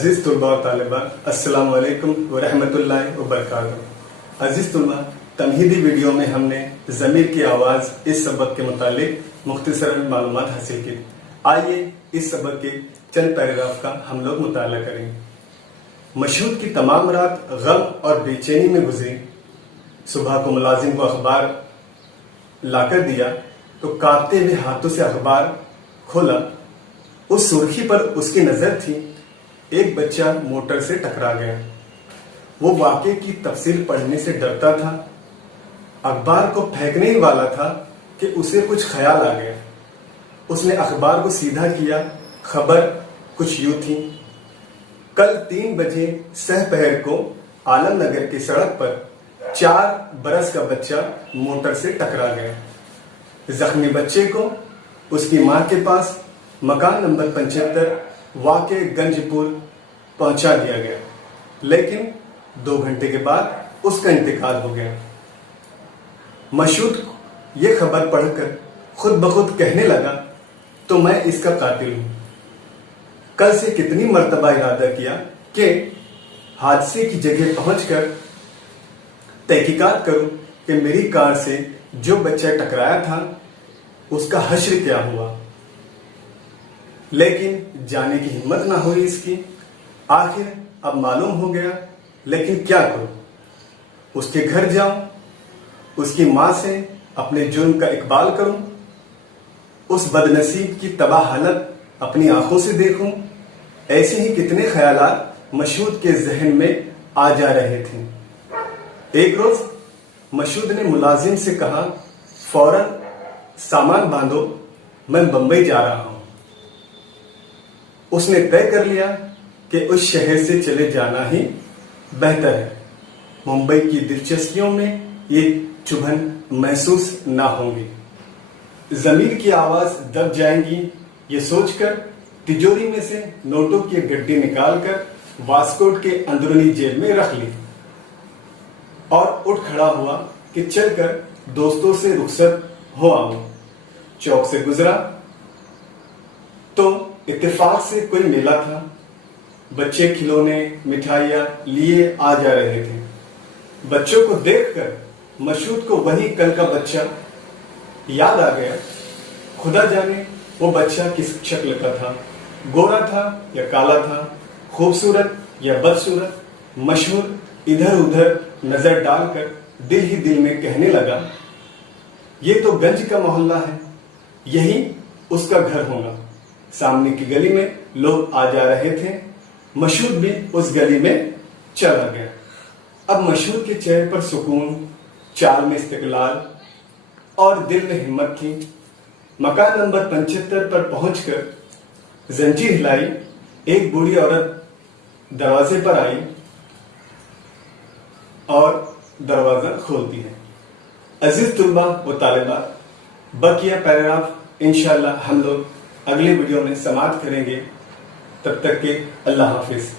अजीज तुलबा और तालिबात, अस्सलाम वालेकुम व रहमतुल्लाहि व बरकातुहू। अजीज तुलबा, तमहीदी वीडियो में हमने ज़मीर की आवाज़ इस सबक के मुतालिक मुख्तसर मालूमात हासिल की। आइए इस सबक के चंद पैराग्राफ का हम लोग मुताला करेंगे। मशहूद की तमाम रात गम और बेचैनी में गुजरी। सुबह को मुलाजिम को अखबार लाकर दिया तो कांपते हुए हाथों से अखबार खोला। उस सुर्खी पर उसकी नजर थी। एक बच्चा मोटर से टकरा गया। वो वाकये की तफसील पढ़ने से डरता था। अखबार को फेंकने ही वाला था कि उसे कुछ ख्याल आ गया। उसने अखबार को सीधा किया। खबर कुछ यूं थी, कल 3 बजे सहपहर को आलमनगर की सड़क पर 4 बरस का बच्चा मोटर से टकरा गया। जख्मी बच्चे को उसकी मां के पास मकान नंबर 75 वाक़े गंजपुर पहुंचा दिया गया, लेकिन 2 घंटे के बाद उसका इंतकाल हो गया। मशहूद ये खबर पढ़कर खुद ब खुद कहने लगा, तो मैं इसका कातिल हूं। कल से कितनी मर्तबा इरादा किया कि हादसे की जगह पहुंचकर तहकीकात करूं कि मेरी कार से जो बच्चा टकराया था उसका हश्र क्या हुआ, लेकिन जाने की हिम्मत ना हुई इसकी। आखिर अब मालूम हो गया, लेकिन क्या करूं? उसके घर जाऊं, उसकी मां से अपने जुर्म का इकबाल करूं, उस बदनसीब की तबाह हालत अपनी आंखों से देखूं। ऐसे ही कितने ख्यालात मशहूद के जहन में आ जा रहे थे। एक रोज मशहूद ने मुलाजिम से कहा, फौरन सामान बांधो, मैं बंबई जा रहा हूं। उसने तय कर लिया कि उस शहर से चले जाना ही बेहतर है। मुंबई की दिलचस्पियों में ये चुभन महसूस ना होंगी, जमीर की आवाज दब जाएंगी। ये सोचकर तिजोरी में से नोटों की गड्डी निकालकर वास्कोट के अंदरूनी जेब में रख ली और उठ खड़ा हुआ कि चलकर दोस्तों से रुखसत हो आऊं। चौक से गुजरा तो इत्तेफाक से कोई मेला था। बच्चे खिलौने मिठाइयां लिए आ जा रहे थे। बच्चों को देखकर मशहूद को वही कल का बच्चा याद आ गया। खुदा जाने वो बच्चा किस शक्ल का था, गोरा था या काला था, खूबसूरत या बदसूरत। मशहूद इधर उधर नजर डालकर दिल ही दिल में कहने लगा, ये तो गंज का मोहल्ला है, यही उसका घर होगा। सामने की गली में लोग आ जा रहे थे। मशहूद भी उस गली में चला गया। अब मशहूद के चेहरे पर सुकून, चाल में इस्तिकलाल और दिल में हिम्मत थी। मकान नंबर 75 पर पहुंचकर जंजीर हिलाई। एक बूढ़ी औरत दरवाजे पर आई और दरवाजा खोलती है। अजीज तुलबा व तालिबात, बकिया पैराग्राफ इंशाअल्लाह हम लोग अगले वीडियो में समाप्त करेंगे। तब तक के अल्लाह हाफिज।